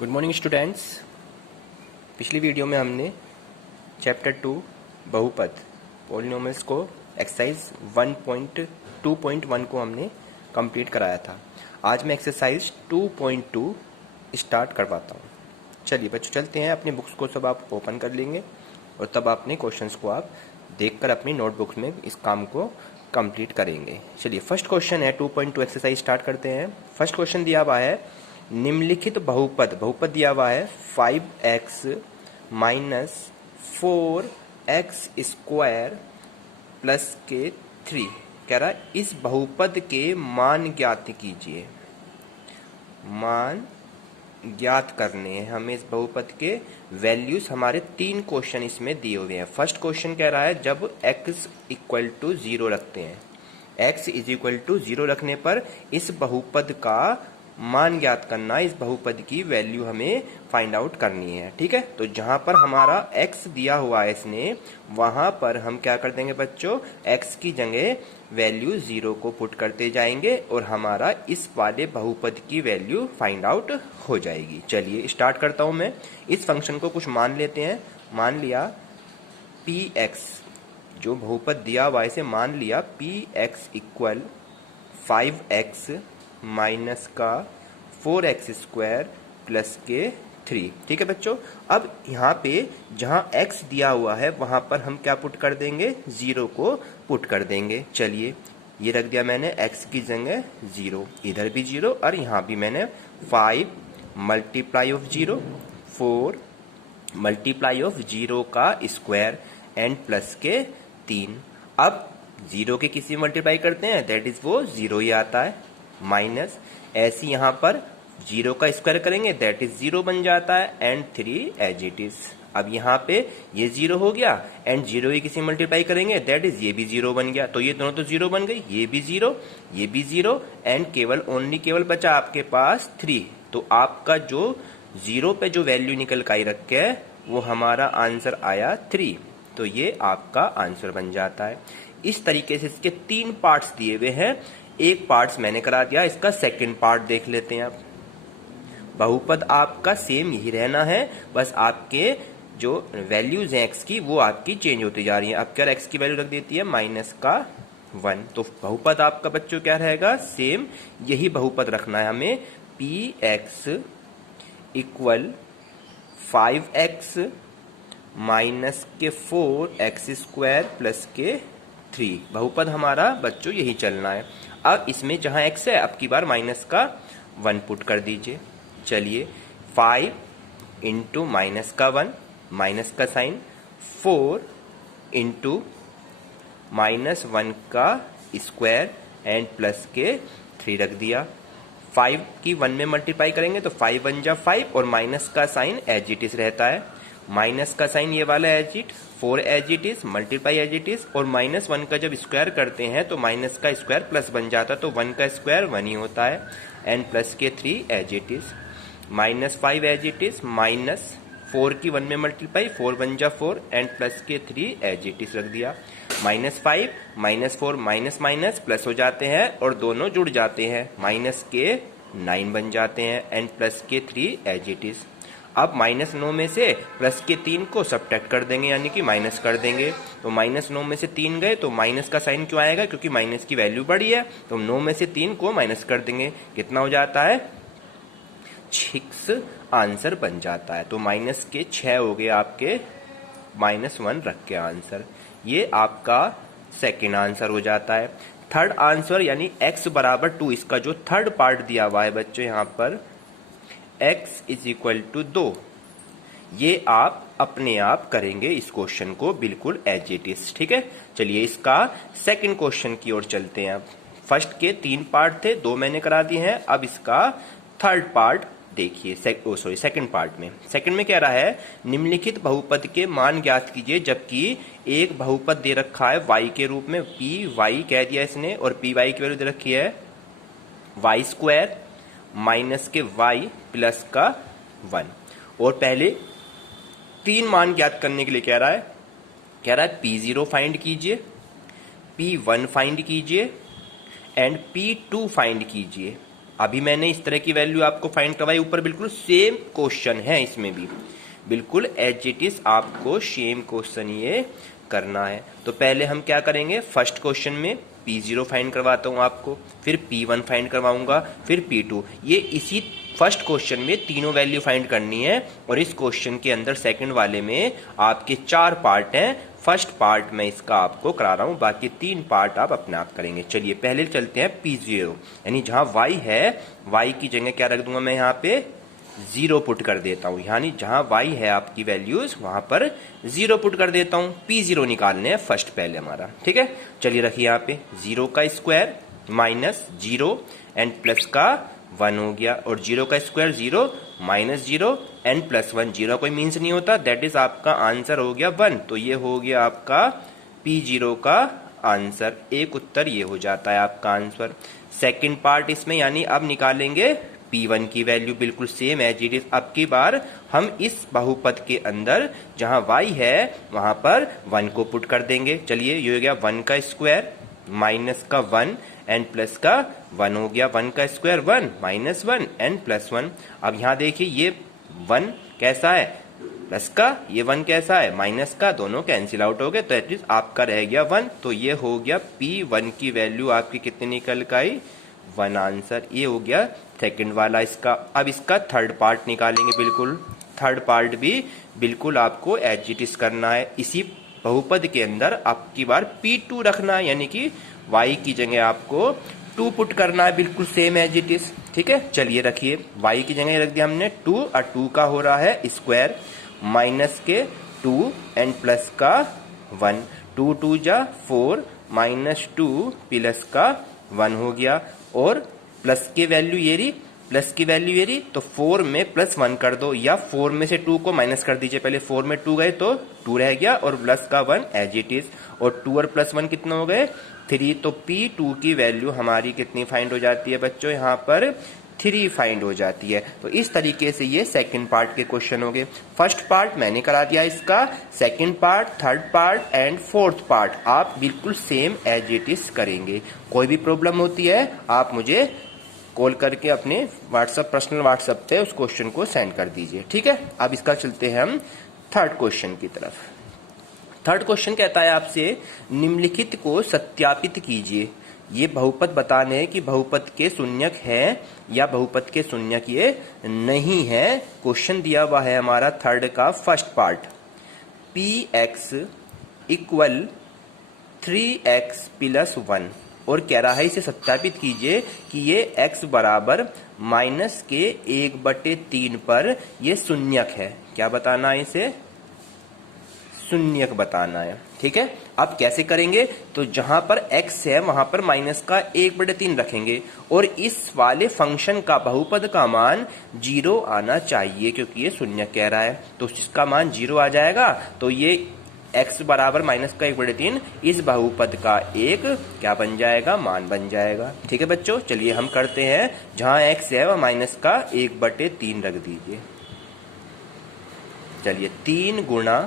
Good morning students. पिछली video में हमने चैप्टर 2 बहुपद पॉलिनोमियल्स को एक्सरसाइज 1.2.1 को हमने कंप्लीट कराया था। आज मैं एक्सरसाइज 2.2 स्टार्ट करवाता हूँ। चलिए बच्चों चलते हैं, अपनी बुक्स को सब आप ओपन कर लेंगे और तब अपने क्वेश्चंस को आप देखकर अपनी नोटबुक्स में इस काम को कंप्लीट करेंगे। चलिए फर्स्ट क्वेश्चन है 2.2 एक्सरसाइज स्टार्ट करते हैं। फर्स्ट क्वेश्चन दिया हुआ है निम्नलिखित बहुपद दिया हुआ है 5x minus 4x square plus के 3। कह रहा है इस बहुपद के मान ज्ञात कीजिए। मान ज्ञात करने हैं हमें इस बहुपद के वैल्यूज। हमारे 3 क्वेश्चन इसमें दिए हुए हैं। फर्स्ट क्वेश्चन कह रहा है जब x इक्वल टू 0 रखते हैं, x इज इक्वल टू 0 रखने पर इस बहुपद का मान ज्ञात करना, इस बहुपद की वैल्यू हमें फाइंड आउट करनी है। ठीक है, तो जहां पर हमारा x दिया हुआ है इसने, वहां पर हम क्या कर देंगे बच्चों, x की जगह वैल्यू 0 को पुट करते जाएंगे और हमारा इस वाले बहुपद की वैल्यू फाइंड आउट हो जाएगी। चलिए स्टार्ट करता हूं मैं। इस फंक्शन को कुछ मान लेते हैं। मान लिया px, जो बहुपद दिया हुआ है इसे मान लिया px इक्वल 5x माइनस का 4x स्क्वायर प्लस के 3। ठीक है बच्चों, अब यहाँ पे जहाँ x दिया हुआ है वहां पर हम क्या पुट कर देंगे, 0 को पुट कर देंगे। चलिए ये रख दिया मैंने x की जगह 0, इधर भी 0 और यहाँ भी मैंने 5 मल्टीप्लाई ऑफ 0, 4 मल्टीप्लाई ऑफ 0 का स्क्वायर एंड प्लस के 3। अब 0 के किसी मल्टीप्लाई करते हैं दैट इज वो 0 ही आता है, माइनस ऐसी यहाँ पर 0 का स्क्वायर करेंगे दैट इज 0 बन जाता है एंड 3 एज इट इज। अब यहाँ पे ये 0 हो गया एंड 0 ही किसी मल्टीप्लाई करेंगे दैट इज ये भी 0 बन गया। तो ये दोनों तो 0 बन गई, ये भी 0 ये भी 0 एंड केवल बचा आपके पास 3। तो आपका जो 0 पे जो वैल्यू निकल के आई रखे है वो हमारा आंसर आया 3। तो ये आपका आंसर बन जाता है। इस तरीके से इसके 3 पार्ट्स दिए हुए हैं। एक पार्ट्स मैंने करा दिया, इसका सेकंड पार्ट देख लेते हैं। आप बहुपद आपका सेम यही रहना है, बस आपके जो वैल्यूज हैं x की वो आपकी चेंज होती जा रही है। अब क्या x की वैल्यू रख देती है माइनस का 1, तो बहुपद आपका बच्चों क्या रहेगा, सेम यही बहुपद रखना है हमें। px इक्वल 5x माइनस के 4x स्क्वायर प्लस के 3। बहुपद हमारा बच्चों यही चलना है। अब इसमें जहां x है अब की बार माइनस का 1 पुट कर दीजिए। चलिए 5 इंटू माइनस का 1, माइनस का साइन, 4 इंटू माइनस 1 का स्क्वायर एंड प्लस के 3 रख दिया। 5 की 1 में मल्टीप्लाई करेंगे तो 5 बन जा 5 और माइनस का साइन एज इट इज रहता है। माइनस का साइन ये वाला as it, 4 as it is, multiply as it is, और माइनस 1 का जब स्क्वायर करते हैं तो माइनस का स्क्वायर प्लस बन जाता है, तो 1 का स्क्वायर 1 ही होता है एंड प्लस के 3 as it is. Minus 5 as it is, minus 4 की 1 में मल्टीप्लाई, 4 बन जा 4 एंड प्लस के 3 एज इट इज रख दिया। Minus 5 minus 4 minus minus plus हो जाते हैं और दोनों जुड़ जाते हैं, माइनस के 9 बन जाते हैं एंड प्लस के 3 एज इट इज। अब माइनस 9 में से प्लस के 3 को सब्ट्रैक्ट कर देंगे यानी कि माइनस कर देंगे। तो माइनस 9 में से 3 गए तो माइनस का साइन क्यों आएगा, क्योंकि माइनस की वैल्यू बड़ी है, तो 9 में से 3 को माइनस कर देंगे। कितना हो जाता है, 6 आंसर बन जाता है। तो माइनस के 6 हो गए आपके माइनस 1 रख के आंसर। ये आपका सेकेंड आंसर हो जाता है। थर्ड आंसर यानी x बराबर 2, इसका जो थर्ड पार्ट दिया हुआ है बच्चों यहाँ पर x इज इक्वल टू 2, ये आप अपने आप करेंगे इस क्वेश्चन को बिल्कुल एज इट इज। ठीक है, चलिए इसका सेकंड क्वेश्चन की ओर चलते हैं। अब फर्स्ट के 3 पार्ट थे, 2 मैंने करा दिए हैं। अब इसका थर्ड पार्ट देखिए, सेकंड पार्ट में। सेकंड में कह रहा है निम्नलिखित बहुपद के मान ज्ञात कीजिए, जबकि एक बहुपद दे रखा है y के रूप में, पी वाई कह दिया इसने, और पी वाई की वैल्यू दे रखी है वाई स्क्वायर माइनस के y प्लस का 1। और पहले 3 मान ज्ञात करने के लिए कह रहा है P0 फाइंड कीजिए, P1 फाइंड कीजिए एंड P2 फाइंड कीजिए। अभी मैंने इस तरह की वैल्यू आपको फाइंड करवाई, ऊपर बिल्कुल सेम क्वेश्चन है, इसमें भी बिल्कुल एज इट इज आपको सेम क्वेश्चन ये करना है। तो पहले हम क्या करेंगे, फर्स्ट क्वेश्चन में P0 फाइंड करवाता हूँ आपको, फिर P1 फाइंड करवाऊंगा, फिर P2। ये इसी फर्स्ट क्वेश्चन में तीनों वैल्यू फाइंड करनी है। और इस क्वेश्चन के अंदर सेकंड वाले में आपके 4 पार्ट हैं। फर्स्ट पार्ट में इसका आपको करा रहा हूँ, बाकी 3 पार्ट आप अपने आप करेंगे। चलिए पहले चलते हैं P0, यानी जहाँ y है, y की जगह क्या रख दूंगा मैं यहाँ पे 0 पुट कर देता हूँ, यानी जहां y है आपकी वैल्यूज वहां पर 0 पुट कर देता हूँ। P0 निकालने हैं फर्स्ट पहले हमारा, ठीक है। चलिए रखिए यहाँ पे 0 का स्क्वायर माइनस 0 एंड प्लस का 1 हो गया, और 0 का स्क्वायर 0 माइनस 0 एंड प्लस 1, 0 कोई मीन्स नहीं होता, दैट इज आपका आंसर हो गया 1। तो ये हो गया आपका P0 का आंसर, एक उत्तर ये हो जाता है आपका आंसर। सेकेंड पार्ट इसमें, यानी अब निकालेंगे P1 की वैल्यू बिल्कुल सेम एज इट इज। अब की बार हम इस बहुपद के अंदर जहां y है वहां पर 1 को पुट कर देंगे। चलिए ये हो गया 1 का स्क्वायर माइनस का 1 एंड प्लस का 1 हो गया, 1 का स्क्वायर 1 माइनस 1 एंड प्लस 1। अब यहाँ देखिए ये 1 कैसा है प्लस का, ये 1 कैसा है माइनस का, दोनों कैंसिल आउट हो गए, तो एटलीस्ट आपका रह गया 1। तो ये हो गया P1 की वैल्यू आपकी कितनी निकल कर आई 1 आंसर। ये हो गया सेकंड वाला इसका। अब इसका थर्ड पार्ट निकालेंगे, बिल्कुल थर्ड पार्ट भी बिल्कुल आपको एज इट इज करना है। इसी बहुपद के अंदर आपकी बार P2 रखना है, यानी कि y की जगह आपको 2 पुट करना है, बिल्कुल सेम एज इट इज, ठीक है। चलिए रखिए y की जगह रख दिया हमने 2, और 2 का हो रहा है स्क्वायर माइनस के 2 एंड प्लस का 1, 2 2 जा 4 माइनस 2 प्लस का 1 हो गया, और प्लस की वैल्यू ये रही, प्लस की वैल्यू ये रही, तो 4 में प्लस 1 कर दो, या 4 में से 2 को माइनस कर दीजिए। पहले 4 में 2 गए तो 2 रह गया, और प्लस का 1 एज इट इज, और 2 और प्लस 1 कितना हो गए 3। तो P2 की वैल्यू हमारी कितनी फाइंड हो जाती है बच्चों, यहाँ पर 3 फाइंड हो जाती है। तो इस तरीके से ये सेकंड पार्ट के क्वेश्चन हो गए। फर्स्ट पार्ट मैंने करा दिया इसका, second part, third part and fourth part आप बिल्कुल सेम एज इट इज करेंगे। कोई भी प्रॉब्लम होती है आप मुझे कॉल करके अपने व्हाट्सएप, पर्सनल व्हाट्सएप पे उस क्वेश्चन को सेंड कर दीजिए, ठीक है। अब इसका चलते हैं हम थर्ड क्वेश्चन की तरफ। थर्ड क्वेश्चन कहता है आपसे निम्नलिखित को सत्यापित कीजिए। ये बहुपद बताने हैं कि बहुपद के शून्यक है या बहुपद के शून्यक ये नहीं है। क्वेश्चन दिया हुआ है हमारा थर्ड का first part, Px equal 3x plus 1, और कह रहा है इसे सत्यापित कीजिए कि ये x बराबर माइनस के 1/3 पर ये शून्यक है। क्या बताना है इसे, शून्यक बताना है, ठीक है। अब कैसे करेंगे, तो जहां पर x है वहां पर माइनस का 1/3 रखेंगे, और इस वाले फंक्शन का बहुपद का मान 0 आना चाहिए, क्योंकि ये शून्यक कह रहा है, तो इसका मान 0 आ जाएगा। तो ये x बराबर माइनस का 1/3 इस बहुपद का एक क्या बन जाएगा, मान बन जाएगा, ठीक है बच्चों। चलिए हम करते हैं, जहां x है वह माइनस का 1/3 रख दीजिए। चलिए 3 गुणा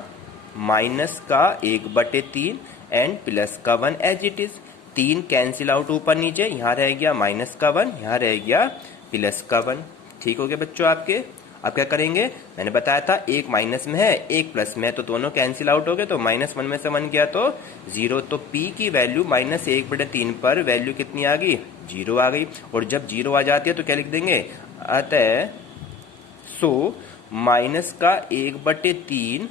माइनस का 1/3 एंड प्लस का 1 as it is. 3 cancel out ऊपर नीचे, यहाँ रह गया माइनस का 1, यहाँ रह गया प्लस का 1, ठीक हो गया बच्चों आपके। अब क्या करेंगे, मैंने बताया था एक माइनस में है एक प्लस में है, तो दोनों कैंसिल आउट हो गए, तो -1 में से 1 गया तो 0। तो P की वैल्यू -1/3 पर वैल्यू कितनी आ गई, 0 आ गई। और जब 0 आ जाती है तो क्या लिख देंगे, अतः सो माइनस का 1/3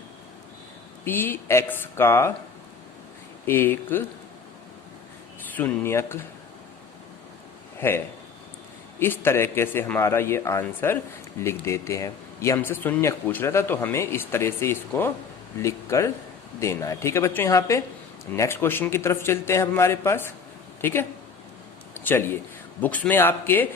Px का एक शून्यक है। इस तरीके से हमारा ये आंसर लिख देते हैं। ये हमसे शून्यक पूछ रहा था, तो हमें इस तरह से इसको लिख कर देना है, ठीक है बच्चों। यहाँ पे नेक्स्ट क्वेश्चन की तरफ चलते हैं हमारे पास, ठीक है। चलिए बुक्स में आपके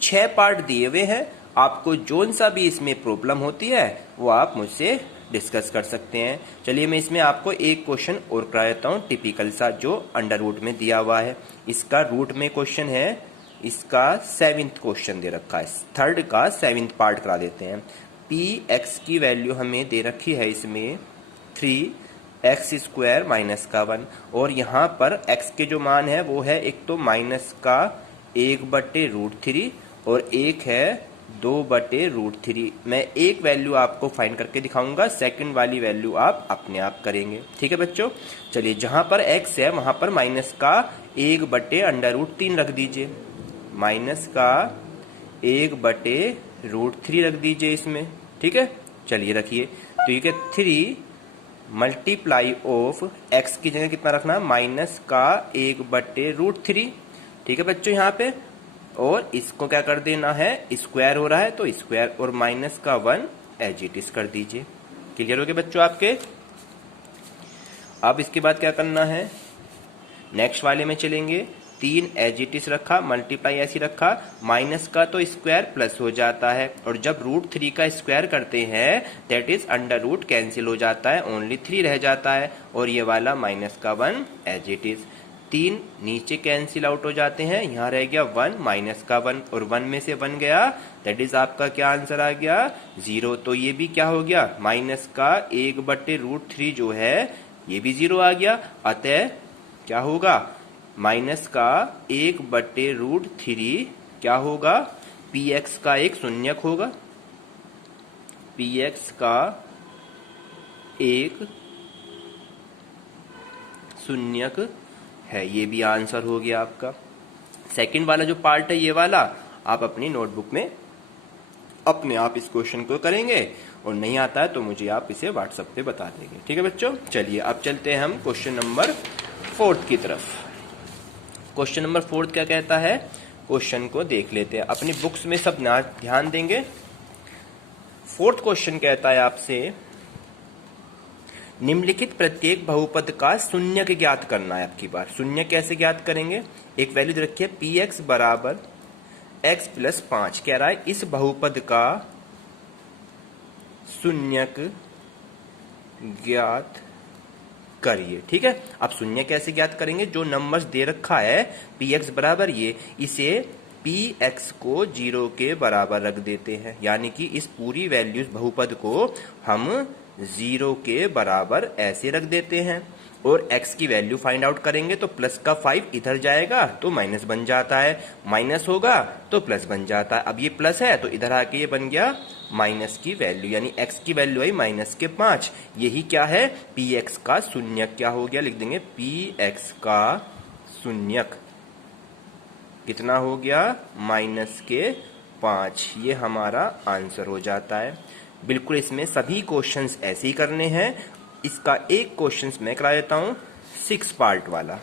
6 पार्ट दिए हुए हैं, आपको जोन सा भी इसमें प्रॉब्लम होती है वो आप मुझसे डिस्कस कर सकते हैं। चलिए मैं इसमें आपको एक क्वेश्चन और करा देता हूँ, टिपिकल सा, जो अंडर रूट में दिया हुआ है। इसका रूट में क्वेश्चन है, इसका 7th क्वेश्चन दे रखा है, थर्ड का 7th पार्ट करा देते हैं। Px की वैल्यू हमें दे रखी है इसमें 3x² माइनस का 1, और यहाँ पर x के जो मान है वो है एक तो माइनस का 1/√3 और एक है 2/√3। मैं एक वैल्यू आपको फाइंड करके दिखाऊंगा, सेकंड वाली वैल्यू आप अपने आप करेंगे। ठीक है बच्चों, चलिए जहां पर x है वहां पर माइनस का 1/√3 रख दीजिए, माइनस का 1/√3 रख दीजिए इसमें। ठीक है, चलिए रखिए। तो ये 3 मल्टीप्लाई ऑफ x की जगह कितना रखना, माइनस का 1/√3। ठीक है बच्चों यहाँ पे, और इसको क्या कर देना है, स्क्वायर हो रहा है तो स्क्वायर, और माइनस का 1 एज इट इज कर दीजिए। क्लियर हो गया बच्चों आपके। अब इसके बाद क्या करना है, नेक्स्ट वाले में चलेंगे। 3 एज इट इज रखा, मल्टीप्लाई ऐसी रखा, माइनस का तो स्क्वायर प्लस हो जाता है, और जब √3 का स्क्वायर करते हैं that is under root cancel हो जाता है, ओनली 3 रह जाता है, और ये वाला माइनस का 1 एज इट इज। 3 नीचे कैंसिल आउट हो जाते हैं, यहाँ रह गया 1 माइनस का 1, और 1 में से 1 गया, दैट इज आपका क्या आंसर आ गया, 0। तो ये भी क्या हो गया, माइनस का 1/√3 जो है ये भी 0 आ गया। अतः क्या होगा, माइनस का 1/√3 क्या होगा, px का एक शून्यक होगा, px का एक शून्यक है। ये भी आंसर हो गया आपका। सेकंड वाला जो पार्ट है ये वाला आप अपनी नोटबुक में अपने आप इस क्वेश्चन को करेंगे, और नहीं आता है तो मुझे आप इसे व्हाट्सएप पे बता देंगे। ठीक है बच्चों, चलिए अब चलते हैं हम क्वेश्चन नंबर 4 की तरफ। क्वेश्चन नंबर 4 क्या कहता है, क्वेश्चन को देख लेते हैं। अपनी बुक्स में सब ध्यान देंगे। 4th क्वेश्चन कहता है आपसे, निम्नलिखित प्रत्येक बहुपद का शून्यक ज्ञात करना है। आपकी बार शून्यक कैसे ज्ञात करेंगे, एक वैल्यू रखिए px बराबर x प्लस 5, कह रहा है इस बहुपद का शून्यक ज्ञात करिए। ठीक है, अब शून्य कैसे ज्ञात करेंगे, जो नंबर्स दे रखा है px बराबर ये, इसे px को 0 के बराबर रख देते हैं, यानी कि इस पूरी वैल्यूज बहुपद को हम 0 के बराबर ऐसे रख देते हैं। और x की वैल्यू फाइंड आउट करेंगे तो प्लस का 5 इधर जाएगा तो माइनस बन जाता है, माइनस होगा तो प्लस बन जाता है। अब ये प्लस है तो इधर आके ये बन गया माइनस की वैल्यू, यानी x की वैल्यू आई माइनस के 5। यही क्या है, px का शून्यक क्या हो गया, लिख देंगे px का शून्यक कितना हो गया, माइनस के 5। ये हमारा आंसर हो जाता है। बिल्कुल इसमें सभी क्वेश्चंस ऐसे ही करने हैं। इसका एक क्वेश्चन मैं करा देता हूं 6 पार्ट वाला,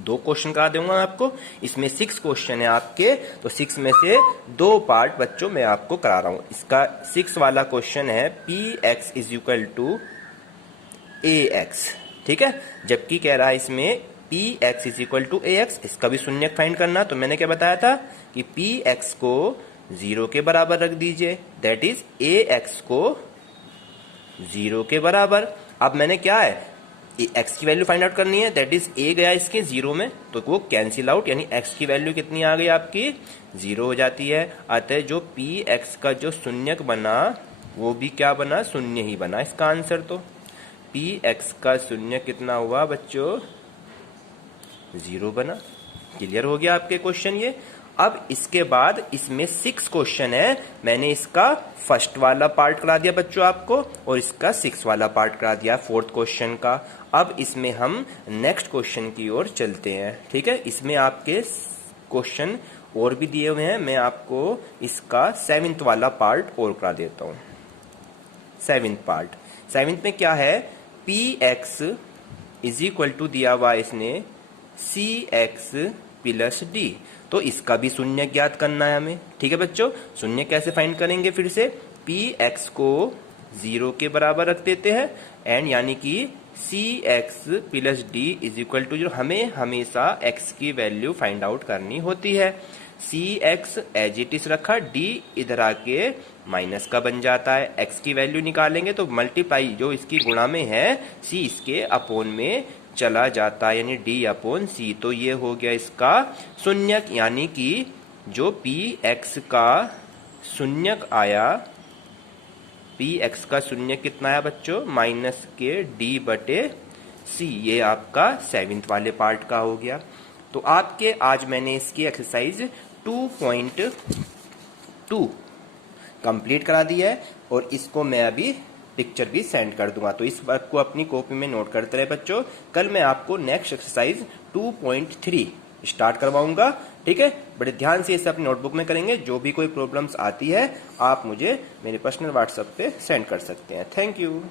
2 क्वेश्चन करा दूंगा आपको। इसमें 6 क्वेश्चन है आपके, तो 6 में से 2 पार्ट बच्चों मैं आपको करा रहा हूं। इसका 6 वाला क्वेश्चन है px is equal to ax। ठीक है, जबकि कह रहा है इसमें px is equal to ax, इसका भी शून्यक फाइंड करना। तो मैंने क्या बताया था कि px को 0 के बराबर रख दीजिए, दैट इज ax को 0 के बराबर। अब मैंने क्या है, x की वैल्यू फाइंड आउट करनी है, दैट इज a गया इसके 0 में तो वो कैंसिल आउट, यानी x की वैल्यू कितनी आ गई आपकी, 0 हो जाती है। अतः जो px का जो शून्यक बना वो भी क्या बना, शून्य ही बना इसका आंसर। तो px का शून्य कितना हुआ बच्चों, 0 बना। क्लियर हो गया आपके क्वेश्चन ये। अब इसके बाद इसमें 6 क्वेश्चन है, मैंने इसका फर्स्ट वाला पार्ट करा दिया बच्चों आपको, और इसका 6 वाला पार्ट करा दिया 4th क्वेश्चन का। अब इसमें हम नेक्स्ट क्वेश्चन की ओर चलते हैं। ठीक है, इसमें आपके क्वेश्चन और भी दिए हुए हैं, मैं आपको इसका 7th वाला पार्ट और करा देता हूं। 7th पार्ट, 7th में क्या है, px इज इक्वल टू दिया हुआ इसने cx प्लस d, तो इसका भी शून्य ज्ञात करना है हमें। ठीक है बच्चों, शून्य कैसे फाइंड करेंगे, फिर से px को 0 के बराबर रख देते हैं, एंड यानी कि cx plus d is equal to 0। हमें हमेशा x की वैल्यू फाइंड आउट करनी होती है। cx एज इट इज रखा, d इधर आके माइनस का बन जाता है। x की वैल्यू निकालेंगे तो मल्टीप्लाई जो इसकी गुणा में है c इसके अपोन में चला जाता है, यानी d अपॉन c। तो ये हो गया इसका शून्यक, यानी कि जो px का शून्यक आया, px का शून्यक कितना आया बच्चों, माइनस के d/c। ये आपका 7th वाले पार्ट का हो गया। तो आपके आज मैंने इसकी एक्सरसाइज 2.2 कंप्लीट करा दिया है और इसको मैं अभी पिक्चर भी सेंड कर दूंगा। तो इस बात को अपनी कॉपी में नोट करते रहे बच्चों। कल मैं आपको नेक्स्ट एक्सरसाइज 2.3 स्टार्ट करवाऊंगा, ठीक है। बड़े ध्यान से इसे अपनी नोटबुक में करेंगे। जो भी कोई प्रॉब्लम्स आती है आप मुझे मेरे पर्सनल व्हाट्सएप पे सेंड कर सकते हैं। Thank you.